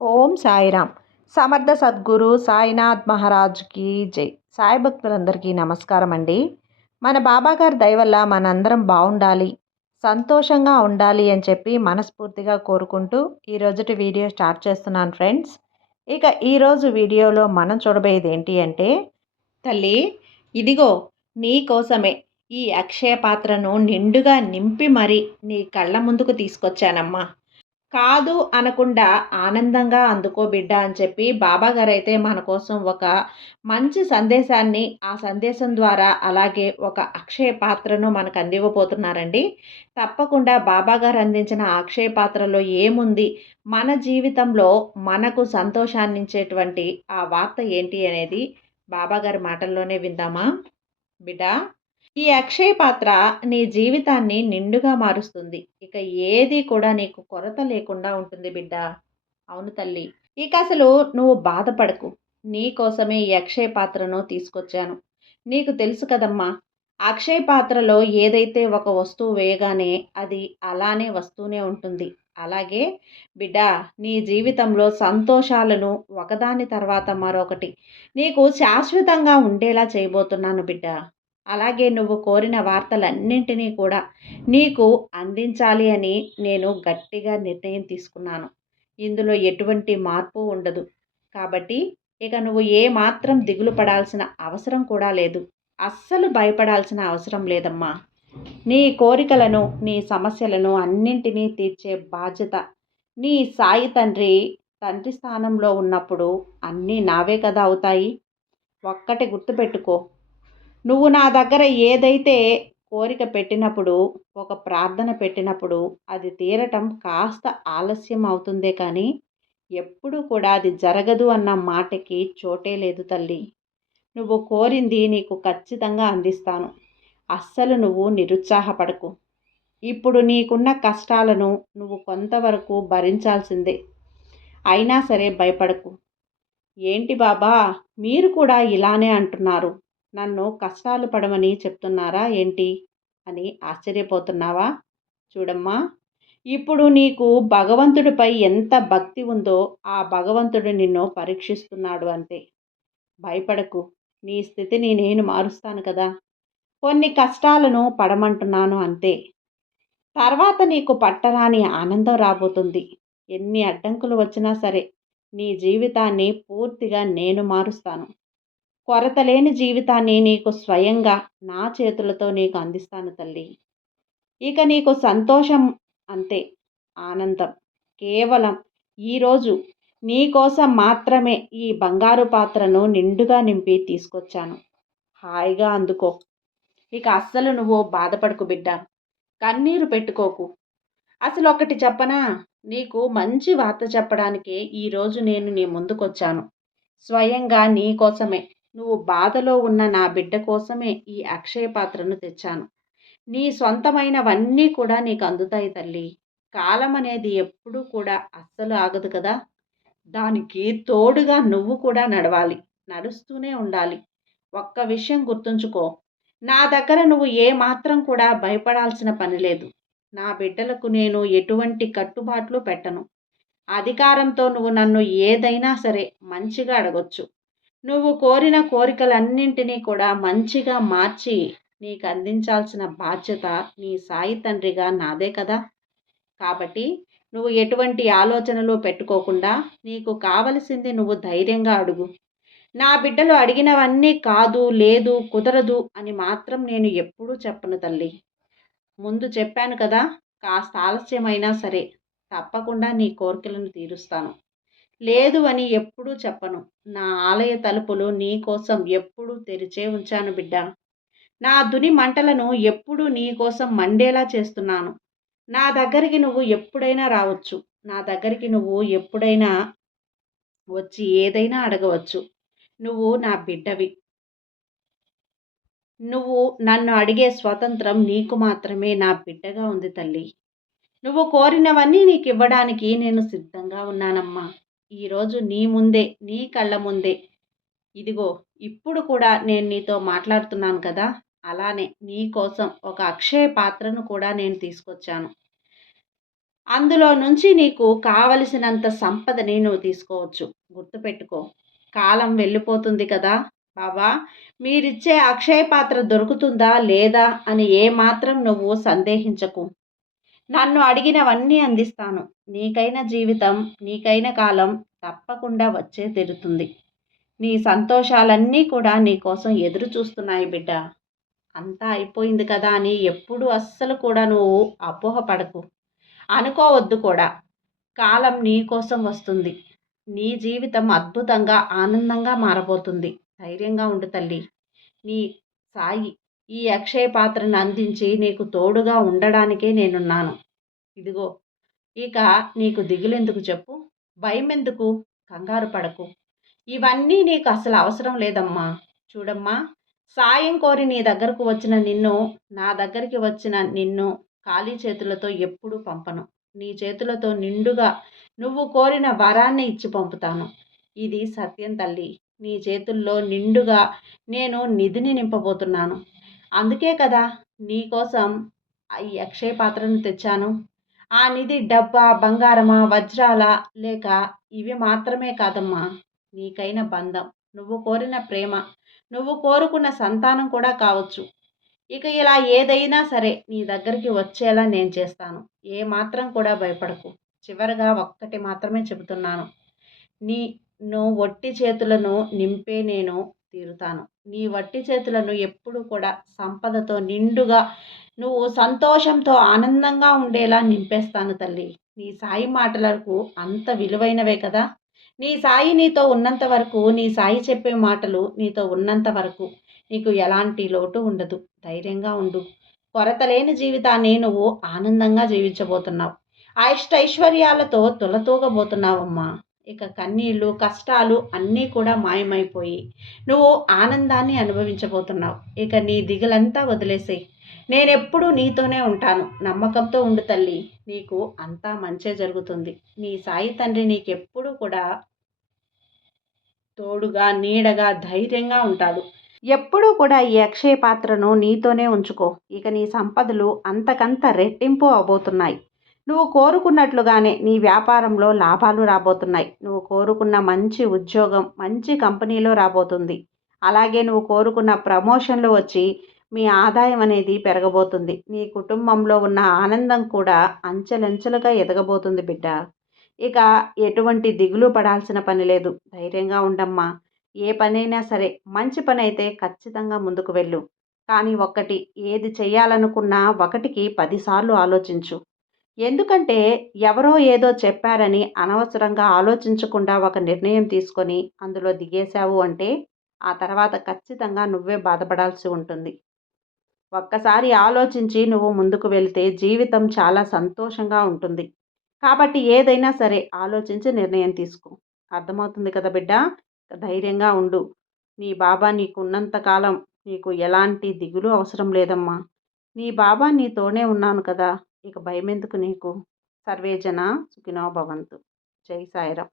ఓం సాయిరామ్. సమర్థ సద్గురు సాయినాథ్ మహారాజ్కి జై. సాయి భక్తులందరికీ నమస్కారం అండి మన బాబాగారి దయవల్ల మనందరం బాగుండాలి సంతోషంగా ఉండాలి అని చెప్పి మనస్ఫూర్తిగా కోరుకుంటూ ఈరోజుటి వీడియో స్టార్ట్ చేస్తున్నాను ఫ్రెండ్స్. ఇక ఈరోజు వీడియోలో మనం చూడబోయేది ఏంటి అంటే తల్లి ఇదిగో నీ కోసమే ఈ అక్షయ పాత్రను నిండుగా నింపి మరి నీ కళ్ళ ముందుకు తీసుకొచ్చానమ్మా. కాదు అనకుండా ఆనందంగా అందుకో బిడ్డ అని చెప్పి బాబాగారు అయితే మన కోసం ఒక మంచి సందేశాన్ని ఆ సందేశం ద్వారా అలాగే ఒక అక్షయ పాత్రను మనకు అందివ్వబోతున్నారండి. తప్పకుండా బాబాగారు అందించిన అక్షయ పాత్రలో ఏముంది? మన జీవితంలో మనకు సంతోషాన్నించేటువంటి ఆ వార్త ఏంటి అనేది బాబాగారి మాటల్లోనే విందామా? బిడ్డ? ఈ అక్షయ పాత్ర నీ జీవితాన్ని నిండుగా మారుస్తుంది. ఇక ఏది కూడా నీకు కొరత లేకుండా ఉంటుంది బిడ్డ. అవును తల్లి. ఇక అసలు నువ్వు బాధపడకు. నీ కోసమే ఈ అక్షయ పాత్రను తీసుకొచ్చాను. నీకు తెలుసు కదమ్మా అక్షయ పాత్రలో ఏదైతే ఒక వస్తువు వేయగానే అది అలానే వస్తూనే ఉంటుంది. అలాగే బిడ్డ నీ జీవితంలో సంతోషాలను ఒకదాని తర్వాత మరొకటి నీకు శాశ్వతంగా ఉండేలా చేయబోతున్నాను బిడ్డ. అలాగే నువ్వు కోరిన వార్తలన్నింటినీ కూడా నీకు అందించాలి అని నేను గట్టిగా నిర్ణయం తీసుకున్నాను. ఇందులో ఎటువంటి మార్పు ఉండదు. కాబట్టి ఇక నువ్వు ఏ మాత్రం దిగులు పడాల్సిన అవసరం కూడా లేదు. అస్సలు భయపడాల్సిన అవసరం లేదమ్మా. నీ కోరికలను నీ సమస్యలను అన్నింటినీ తీర్చే బాధ్యత నీ సాయి తండ్రి తండ్రి స్థానంలో ఉన్నప్పుడు అన్నీ నావే కదా అవుతాయి. ఒక్కటి గుర్తుపెట్టుకో. నువ్వు నా దగ్గర ఏదైతే కోరిక పెట్టినప్పుడు ఒక ప్రార్థన పెట్టినప్పుడు అది తీరటం కాస్త ఆలస్యం అవుతుందే కానీ ఎప్పుడు కూడా అది జరగదు అన్న మాటకి చోటే లేదు తల్లి. నువ్వు కోరింది నీకు ఖచ్చితంగా అందిస్తాను. అస్సలు నువ్వు నిరుత్సాహపడకు. ఇప్పుడు నీకున్న కష్టాలను నువ్వు కొంతవరకు భరించాల్సిందే. అయినా సరే భయపడకు. ఏంటి బాబా మీరు కూడా ఇలానే అంటున్నారు. నన్ను కష్టాలు పడమని చెప్తున్నారా ఏంటి? అని ఆశ్చర్యపోతున్నావా? చూడమ్మా ఇప్పుడు నీకు భగవంతుడిపై ఎంత భక్తి ఉందో ఆ భగవంతుడు నిన్ను పరీక్షిస్తున్నాడు అంతే. భయపడకు నీ స్థితిని నేను మారుస్తాను కదా. కొన్ని కష్టాలను పడమంటున్నాను అంతే. తర్వాత నీకు పట్టరాని ఆనందం రాబోతుంది. ఎన్ని అడ్డంకులు వచ్చినా సరే నీ జీవితాన్ని పూర్తిగా నేను మారుస్తాను. కొరత లేని జీవితాన్ని నీకు స్వయంగా నా చేతులతో నీకు అందిస్తాను తల్లి. ఇక నీకు సంతోషం అంతే ఆనందం. కేవలం ఈరోజు నీ కోసం మాత్రమే ఈ బంగారు పాత్రను నిండుగా నింపి తీసుకొచ్చాను. హాయిగా అందుకో. ఇక అస్సలు నువ్వు బాధపడకు బిడ్డ. కన్నీరు పెట్టుకోకు. అసలు ఒకటి చెప్పనా? నీకు మంచి వార్త చెప్పడానికే ఈరోజు నేను నీ ముందుకొచ్చాను. స్వయంగా నీ కోసమే నువ్వు బాధలో ఉన్న నా బిడ్డ కోసమే ఈ అక్షయ పాత్రను తెచ్చాను. నీ సొంతమైనవన్నీ కూడా నీకు అందుతాయి తల్లి. కాలం అనేది ఎప్పుడూ కూడా అస్సలు ఆగదు కదా. దానికి తోడుగా నువ్వు కూడా నడవాలి. నడుస్తూనే ఉండాలి. ఒక్క విషయం గుర్తుంచుకో. నా దగ్గర నువ్వు ఏ మాత్రం కూడా భయపడాల్సిన పని లేదు. నా బిడ్డలకు నేను ఎటువంటి కట్టుబాట్లు పెట్టను. అధికారంతో నువ్వు నన్ను ఏదైనా సరే మంచిగా అడగొచ్చు. నువ్వు కోరిన కోరికలన్నింటినీ కూడా మంచిగా మార్చి నీకు అందించాల్సిన బాధ్యత నీ సాయి తండ్రిగా నాదే కదా. కాబట్టి నువ్వు ఎటువంటి ఆలోచనలు పెట్టుకోకుండా నీకు కావలసింది నువ్వు ధైర్యంగా అడుగు. నా బిడ్డలు అడిగినవన్నీ కాదు లేదు కుదరదు అని మాత్రం నేను ఎప్పుడూ చెప్పను తల్లి. ముందు చెప్పాను కదా కాస్త ఆలస్యమైనా సరే తప్పకుండా నీ కోరికలను తీరుస్తాను. లేదు అని ఎప్పుడూ చెప్పను. నా ఆలయ తలుపులు నీ కోసం ఎప్పుడూ తెరిచే ఉంచాను బిడ్డ. నా దుని మంటలను ఎప్పుడూ నీ కోసం మండేలా చేస్తున్నాను. నా దగ్గరికి నువ్వు ఎప్పుడైనా రావచ్చు. నా దగ్గరికి నువ్వు ఎప్పుడైనా వచ్చి ఏదైనా అడగవచ్చు. నువ్వు నా బిడ్డవి. నువ్వు నన్ను అడిగే స్వతంత్రం నీకు మాత్రమే. నా బిడ్డగా ఉంది తల్లి. నువ్వు కోరినవన్నీ నీకు ఇవ్వడానికి నేను సిద్ధంగా ఉన్నానమ్మా. ఈరోజు నీ ముందే నీ కళ్ళ ముందే. ఇదిగో ఇప్పుడు కూడా నేను నీతో మాట్లాడుతున్నాను కదా? అలానే నీ కోసం ఒక అక్షయ పాత్రను కూడా నేను తీసుకొచ్చాను. అందులో నుంచి నీకు కావలసినంత సంపదని నువ్వు తీసుకోవచ్చు. గుర్తుపెట్టుకో కాలం వెళ్ళిపోతుంది కదా? బాబా మీరిచ్చే అక్షయ పాత్ర దొరుకుతుందా లేదా అని ఏమాత్రం నువ్వు సందేహించకు. నన్ను అడిగినవన్నీ అందిస్తాను. నీకైన జీవితం నీకైన కాలం తప్పకుండా వచ్చే తెరుతుంది. నీ సంతోషాలన్నీ కూడా నీ కోసం ఎదురు చూస్తున్నాయి బిడ్డ. అంతా అయిపోయింది కదా అని ఎప్పుడు అస్సలు కూడా నువ్వు అపోహపడకు అనుకోవద్దు కూడా. కాలం నీ కోసం వస్తుంది. నీ జీవితం అద్భుతంగా ఆనందంగా మారబోతుంది. ధైర్యంగా ఉండు తల్లి. నీ సాయి ఈ అక్షయ పాత్రను అందించి నీకు తోడుగా ఉండడానికే నేనున్నాను. ఇదిగో ఇక నీకు దిగులెందుకు చెప్పు? భయం ఎందుకు కంగారు పడకు. ఇవన్నీ నీకు అసలు అవసరం లేదమ్మా. చూడమ్మా సాయం కోరి నీ దగ్గరకు వచ్చిన నిన్ను నా దగ్గరికి వచ్చిన నిన్ను ఖాళీ చేతులతో ఎప్పుడూ పంపను. నీ చేతులతో నిండుగా నువ్వు కోరిన వరాన్ని ఇచ్చి పంపుతాను. ఇది సత్యం తల్లి. నీ చేతుల్లో నిండుగా నేను నిధిని నింపబోతున్నాను. అందుకే కదా నీకోసం ఈ అక్షయ పాత్రను తెచ్చాను. ఆ నిధి డబ్బా బంగారమా వజ్రాల? లేక ఇవి మాత్రమే కాదమ్మా. నీకైన బంధం. నువ్వు కోరిన ప్రేమ. నువ్వు కోరుకున్న సంతానం కూడా కావచ్చు. ఇక ఇలా ఏదైనా సరే నీ దగ్గరికి వచ్చేలా నేను చేస్తాను. ఏ మాత్రం కూడా భయపడకు. చివరగా ఒక్కటి మాత్రమే చెబుతున్నాను. నీ నువ్వు వట్టి చేతులను నింపే నేను తీరుతాను. నీ వట్టి చేతులను ఎప్పుడు కూడా సంపదతో నిండుగా నువ్వు సంతోషంతో ఆనందంగా ఉండేలా నింపేస్తాను తల్లి. నీ సాయి మాటలకు అంత విలువైనవే కదా. నీ సాయి నీతో ఉన్నంత వరకు నీ సాయి చెప్పే మాటలు నీతో ఉన్నంత వరకు నీకు ఎలాంటి లోటు ఉండదు. ధైర్యంగా ఉండు. కొరత లేని జీవితాన్ని నువ్వు ఆనందంగా జీవించబోతున్నావు. ఐశ్వర్యాలతో తులతూగబోతున్నావమ్మా. ఇక కన్నీళ్ళు కష్టాలు అన్నీ కూడా మాయమైపోయి నువ్వు ఆనందాన్ని అనుభవించబోతున్నావు. ఇక నీ దిగులంతా వదిలేసేయి నేనెప్పుడూ నీతోనే ఉంటాను. నమ్మకంతో ఉండు తల్లి. నీకు అంతా మంచే జరుగుతుంది. నీ సాయి తండ్రి నీకెప్పుడు కూడా తోడుగా నీడగా ధైర్యంగా ఉంటాడు. ఎప్పుడూ కూడా ఈ అక్షయ పాత్రను నీతోనే ఉంచుకో. ఇక నీ సంపదలు అంతకంత రెట్టింపు అవబోతున్నాయి. నువ్వు కోరుకున్నట్లుగానే నీ వ్యాపారంలో లాభాలు రాబోతున్నాయి. నువ్వు కోరుకున్న మంచి ఉద్యోగం మంచి కంపెనీలో రాబోతుంది. అలాగే నువ్వు కోరుకున్న ప్రమోషన్లు వచ్చి మీ ఆదాయం అనేది పెరగబోతుంది. నీ కుటుంబంలో ఉన్న ఆనందం కూడా అంచెలంచెలుగా ఎదగబోతుంది బిడ్డ. ఇక ఎటువంటి దిగులు పడాల్సిన పని లేదు. ధైర్యంగా ఉండమ్మా. ఏ పనైనా సరే మంచి పని అయితే ఖచ్చితంగా ముందుకు వెళ్ళు. కానీ ఒక్కటి ఏది చేయాలనుకున్నా ఒకటికి పదిసార్లు ఆలోచించు. ఎందుకంటే ఎవరో ఏదో చెప్పారని అనవసరంగా ఆలోచించకుండా ఒక నిర్ణయం తీసుకొని అందులో దిగేశావు అంటే ఆ తర్వాత ఖచ్చితంగా నువ్వే బాధపడాల్సి ఉంటుంది. ఒక్కసారి ఆలోచించి నువ్వు ముందుకు వెళితే జీవితం చాలా సంతోషంగా ఉంటుంది. కాబట్టి ఏదైనా సరే ఆలోచించి నిర్ణయం తీసుకో. అర్థమవుతుంది కదా బిడ్డ? ధైర్యంగా ఉండు. నీ బాబా నీకు ఉన్నంతకాలం నీకు ఎలాంటి దిగులు అవసరం లేదమ్మా. నీ బాబా నీతోనే ఉన్నాను కదా. ఇక భయం ఎందుకు నీకు సర్వేజన సుఖినో భవంతు. జై సాయిరామ్.